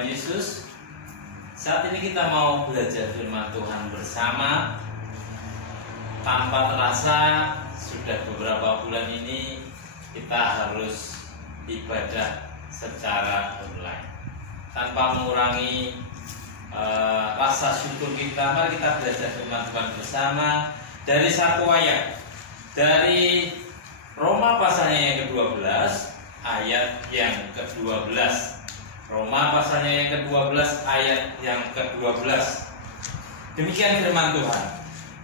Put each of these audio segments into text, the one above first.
Tuhan Yesus. Saat ini kita mau belajar firman Tuhan bersama. Tanpa terasa sudah beberapa bulan ini kita harus ibadah secara online. Tanpa mengurangi rasa syukur kita, mari kita belajar firman Tuhan bersama dari satu ayat dari Roma pasalnya yang ke-12 ayat yang ke-12. Roma pasalnya yang ke-12 ayat yang ke-12. Demikian firman Tuhan.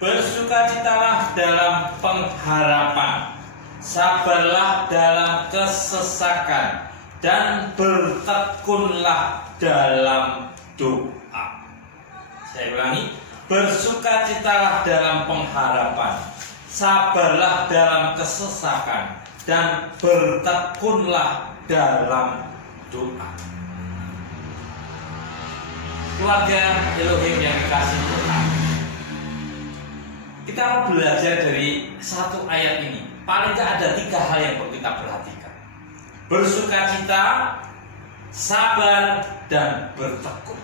Bersukacitalah dalam pengharapan, sabarlah dalam kesesakan, dan bertekunlah dalam doa. Saya ulangi, bersukacitalah dalam pengharapan, sabarlah dalam kesesakan, dan bertekunlah dalam doa. Keluarga Elohim yang dikasihi Tuhan, kita mau belajar dari satu ayat ini. Paling tidak ada 3 hal yang perlu kita perhatikan: bersukacita, sabar, dan bertekun.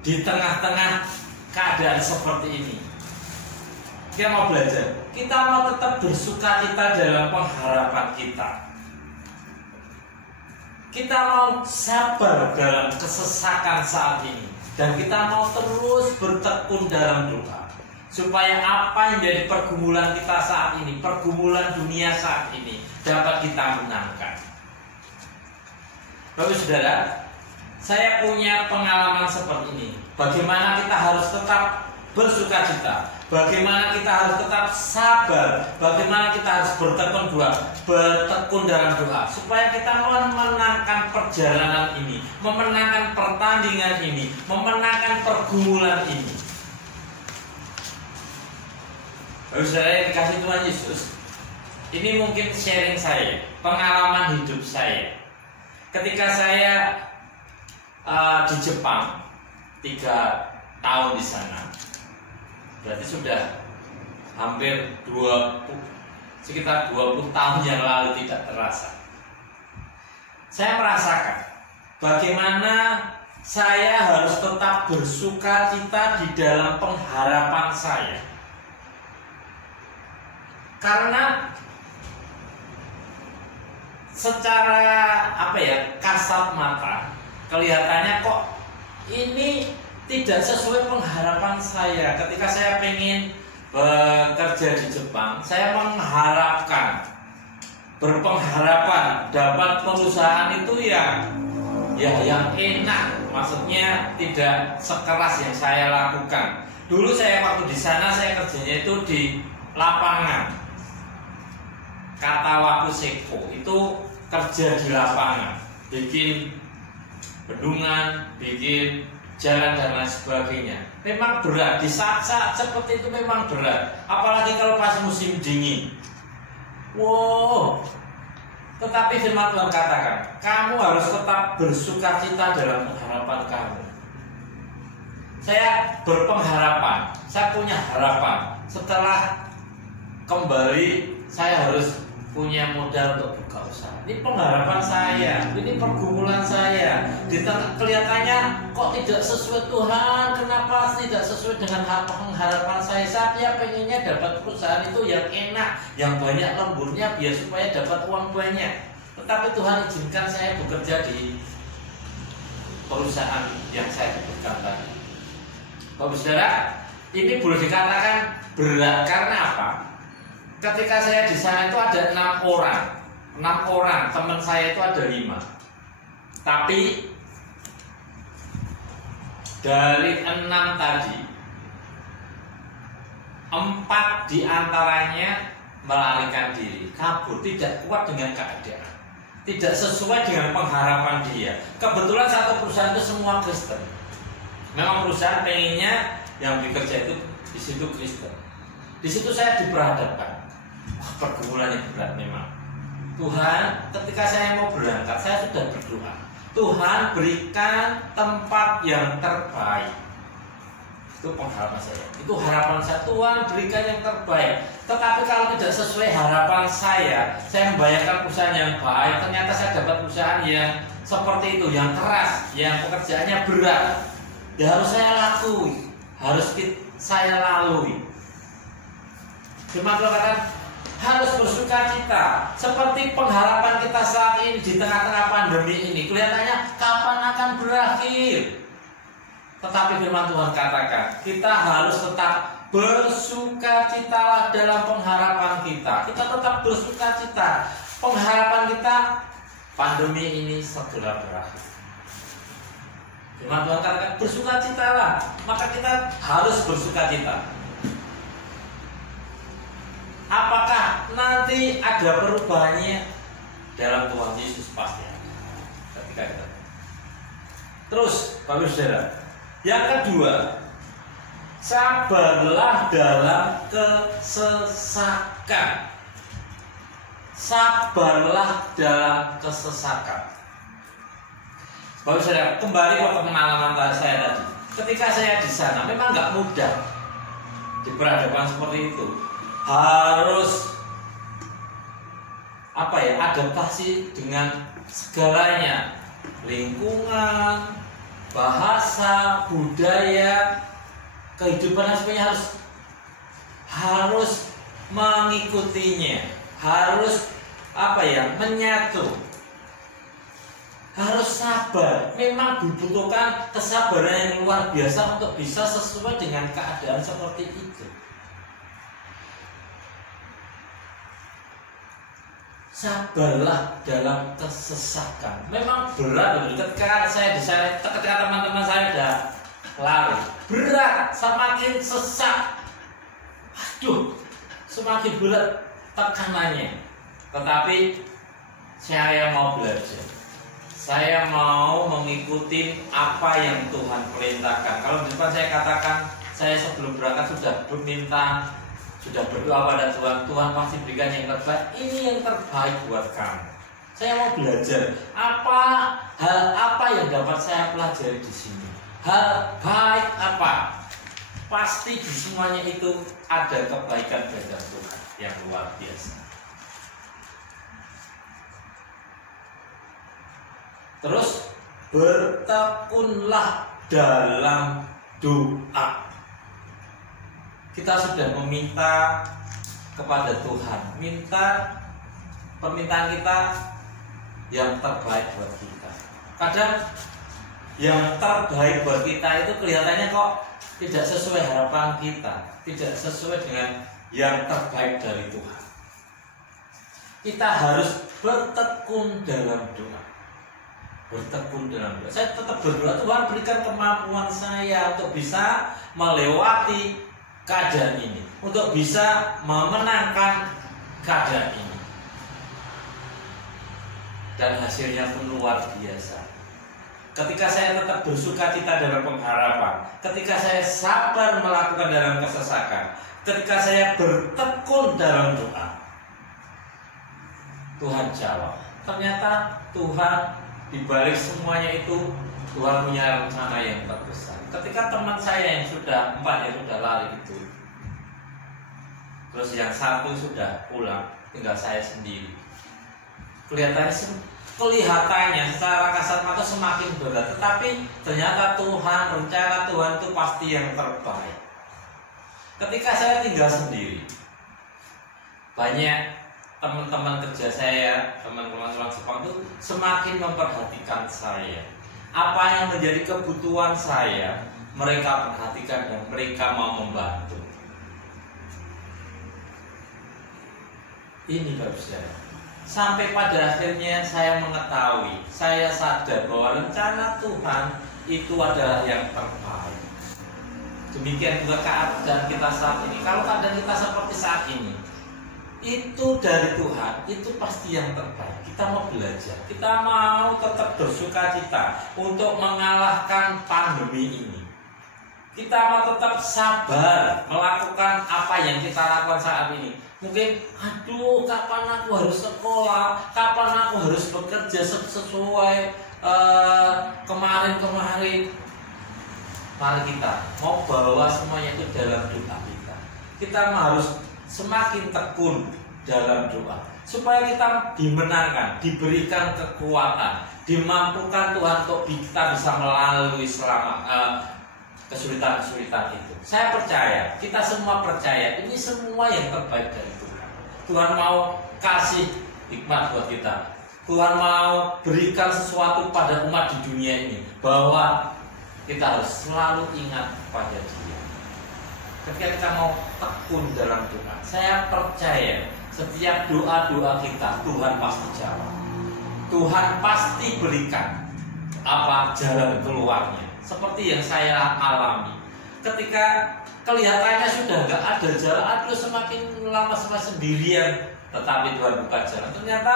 Di tengah-tengah keadaan seperti ini, kita mau belajar. Kita mau tetap bersukacita dalam pengharapan kita. Kita mau sabar dalam kesesakan saat ini, dan kita mau terus bertekun dalam doa, supaya apa yang jadi pergumulan kita saat ini, pergumulan dunia saat ini, dapat kita menangkan. Bapak Saudara, saya punya pengalaman seperti ini. Bagaimana kita harus tetap bersukacita, bagaimana kita harus tetap sabar, bagaimana kita harus bertekun dalam doa, supaya kita memenangkan perjalanan ini, memenangkan pertandingan ini, memenangkan pergumulan ini. Saudara yang dikasih Tuhan Yesus, ini mungkin sharing saya, pengalaman hidup saya. Ketika saya di Jepang 3 tahun di sana, berarti sudah hampir sekitar 20 tahun yang lalu, tidak terasa. Saya merasakan bagaimana saya harus tetap bersukacita di dalam pengharapan saya. Karena secara kasat mata kelihatannya kok ini tidak sesuai pengharapan saya. Ketika saya pengen bekerja di Jepang, saya berpengharapan dapat perusahaan itu yang enak, maksudnya tidak sekeras yang saya lakukan. Dulu saya waktu di sana, saya kerjanya itu di lapangan. Kata waktu seko itu kerja di lapangan, bikin bendungan, bikin jalan dan lain sebagainya. Memang berat, di saat-saat seperti itu memang berat. Apalagi kalau pas musim dingin. Wow. Tetapi firman Tuhan katakan, kamu harus tetap bersukacita dalam pengharapan kamu. Saya berpengharapan, saya punya harapan. Setelah kembali, saya harus punya modal untuk buka usaha. Ini pengharapan saya, ini pergumulan saya. Kelihatannya kok tidak sesuai Tuhan. Kenapa tidak sesuai dengan pengharapan saya? Saya pengennya dapat perusahaan itu yang enak, yang banyak lemburnya, biar supaya dapat uang banyak. Tetapi Tuhan izinkan saya bekerja di perusahaan yang saya butuhkan tadi. Bapak Saudara, ini boleh dikatakan berat karena apa? Ketika saya di sana itu ada 6 orang, teman saya itu ada 5. Tapi dari 6 tadi, 4 diantaranya melarikan diri, kabur, tidak kuat dengan keadaan, tidak sesuai dengan pengharapan dia. Kebetulan satu perusahaan itu semua Kristen. Memang perusahaan pengennya yang bekerja itu di situ Kristen. Di situ saya diperhadapkan. Pergumulan yang berat memang. Tuhan, ketika saya mau berangkat, saya sudah berdoa. Tuhan, berikan tempat yang terbaik. Itu pengharapan saya. Itu harapan saya. Tuhan, berikan yang terbaik. Tetapi kalau tidak sesuai harapan saya membayangkan perusahaan yang baik, ternyata saya dapat perusahaan yang seperti itu, yang keras, yang pekerjaannya berat. Ya harus saya lakui, harus saya lalui. Firman Tuhan katakan harus bersuka cita. Seperti pengharapan kita saat ini di tengah-tengah pandemi ini, kelihatannya kapan akan berakhir. Tetapi firman Tuhan katakan kita harus tetap bersukacitalah dalam pengharapan kita. Kita tetap bersukacita. Pengharapan kita pandemi ini segera berakhir. Firman Tuhan katakan bersukacitalah. Maka kita harus bersukacita. Apakah nanti ada perubahannya dalam Tuhan Yesus? Pasti ada. Ketika kita. Terus, Bapak Saudara, yang kedua, sabarlah dalam kesesakan. Sabarlah dalam kesesakan. Bapak Saudara, kembali ke pengalaman saya tadi. Ketika saya di sana, memang nggak mudah di peradaban seperti itu. Harus adaptasi dengan segalanya, lingkungan, bahasa, budaya, kehidupan semuanya harus mengikutinya, harus menyatu, harus sabar. Memang dibutuhkan kesabaran yang luar biasa untuk bisa sesuai dengan keadaan seperti itu. Sabarlah dalam kesesakan. Memang berat ketika saya di sana, ketika teman-teman saya sudah lari. Berat, semakin sesak. Aduh, semakin berat tekanannya. Tetapi saya mau belajar. Saya mau mengikuti apa yang Tuhan perintahkan. Kalau di depan saya katakan, saya sebelum berangkat sudah berdoa pada Tuhan, Tuhan pasti berikan yang terbaik. Ini yang terbaik buat kamu. Saya mau belajar hal apa yang dapat saya pelajari di sini. Hal baik apa? Pasti di semuanya itu ada kebaikan dari Tuhan yang luar biasa. Terus bertekunlah dalam doa. Kita sudah meminta kepada Tuhan, minta permintaan kita yang terbaik buat kita. Kadang yang terbaik buat kita itu kelihatannya kok tidak sesuai harapan kita, tidak sesuai dengan yang terbaik dari Tuhan. Kita harus bertekun dalam doa. Bertekun dalam doa. Saya tetap berdoa, Tuhan berikan kemampuan saya untuk bisa melewati keadaan ini, untuk bisa memenangkan keadaan ini. Dan hasilnya pun luar biasa. Ketika saya tetap bersukacita dalam pengharapan, ketika saya sabar melakukan dalam kesesakan, ketika saya bertekun dalam doa, Tuhan jawab. Ternyata Tuhan dibalik semuanya itu, Tuhan punya rencana yang terbesar. Ketika teman saya yang sudah 4 yang sudah lari itu, terus yang 1 sudah pulang, tinggal saya sendiri. Kelihatannya secara kasat mata semakin berat, tetapi ternyata rencana Tuhan itu pasti yang terbaik. Ketika saya tinggal sendiri, banyak teman-teman kerja saya, teman-teman Jepang itu semakin memperhatikan saya. Apa yang menjadi kebutuhan saya, mereka perhatikan dan mereka mau membantu. Ini bagus saya. Sampai pada akhirnya saya mengetahui, saya sadar bahwa rencana Tuhan itu adalah yang terbaik. Demikian juga keadaan kita saat ini. Kalau keadaan kita seperti saat ini, itu dari Tuhan, itu pasti yang terbaik. Kita mau belajar, kita mau tetap bersukacita untuk mengalahkan pandemi ini. Kita mau tetap sabar melakukan apa yang kita lakukan saat ini. Mungkin, kapan aku harus sekolah, kapan aku harus bekerja sesuai kemarin-kemarin. Mari kita mau bawa semuanya itu dalam doa kita. Kita harus semakin tekun dalam doa, supaya kita dimenangkan, diberikan kekuatan, dimampukan Tuhan untuk kita bisa melalui kesulitan-kesulitan itu. Saya percaya, kita semua percaya, ini semua yang terbaik dari Tuhan. Tuhan mau kasih hikmat buat kita. Tuhan mau berikan sesuatu pada umat di dunia ini, bahwa kita harus selalu ingat pada Dia. Ketika kita mau tekun dalam doa, saya percaya setiap doa-doa kita Tuhan pasti jawab. Tuhan pasti berikan jalan keluarnya. Seperti yang saya alami. Ketika kelihatannya sudah nggak ada jalan, aduh semakin lama semakin sendirian, tetapi Tuhan buka jalan. Ternyata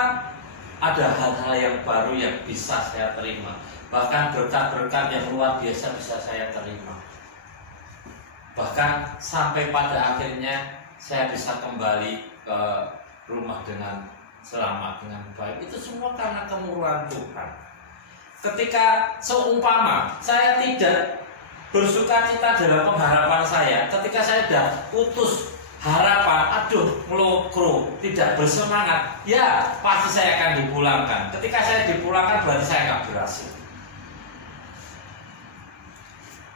ada hal-hal yang baru yang bisa saya terima. Bahkan berkat-berkat yang luar biasa bisa saya terima. Bahkan sampai pada akhirnya saya bisa kembali ke rumah dengan selamat, dengan baik. Itu semua karena kemurahan Tuhan. Ketika seumpama saya tidak bersukacita dalam pengharapan saya, ketika saya sudah putus harapan, melokro, tidak bersemangat, ya pasti saya akan dipulangkan. Ketika saya dipulangkan berarti saya nggak berhasil.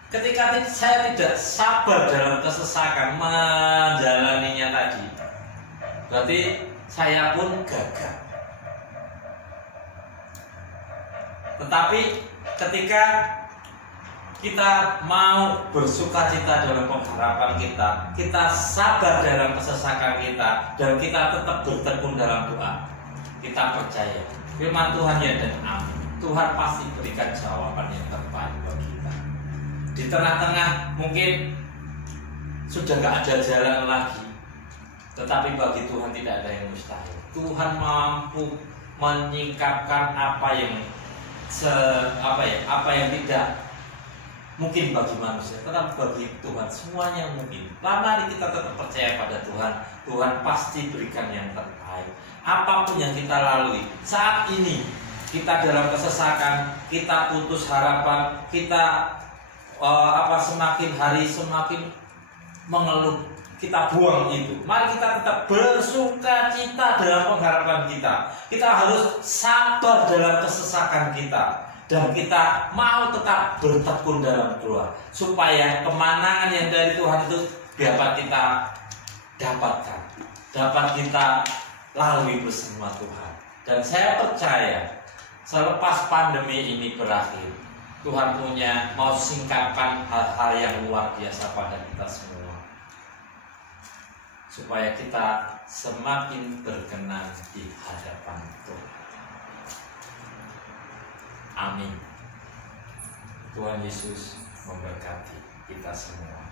Ketika saya tidak sabar dalam kesesakan menjalaninya tadi, berarti saya pun gagal. Tetapi ketika kita mau bersukacita dalam pengharapan kita, kita sabar dalam kesesakan kita, dan kita tetap bertekun dalam doa, kita percaya firman Tuhan ya dan amin. Tuhan pasti berikan jawaban yang terbaik bagi kita. Di tengah-tengah mungkin sudah gak ada jalan lagi, tetapi bagi Tuhan tidak ada yang mustahil. Tuhan mampu menyingkapkan apa yang tidak mungkin bagi manusia, tetapi bagi Tuhan semuanya mungkin. Mari kita tetap percaya pada Tuhan. Tuhan pasti berikan yang terbaik. Apapun yang kita lalui saat ini, kita dalam kesesakan, kita putus harapan, kita semakin hari semakin mengeluh, kita buang itu. Mari kita tetap bersukacita dalam pengharapan kita. Kita harus sabar dalam kesesakan kita, dan kita mau tetap bertekun dalam doa, supaya kemenangan yang dari Tuhan itu dapat kita dapatkan, dapat kita lalui bersama Tuhan. Dan saya percaya selepas pandemi ini berakhir, Tuhan mau singkapkan hal-hal yang luar biasa pada kita semua, supaya kita semakin berkenan di hadapan Tuhan. Amin. Tuhan Yesus memberkati kita semua.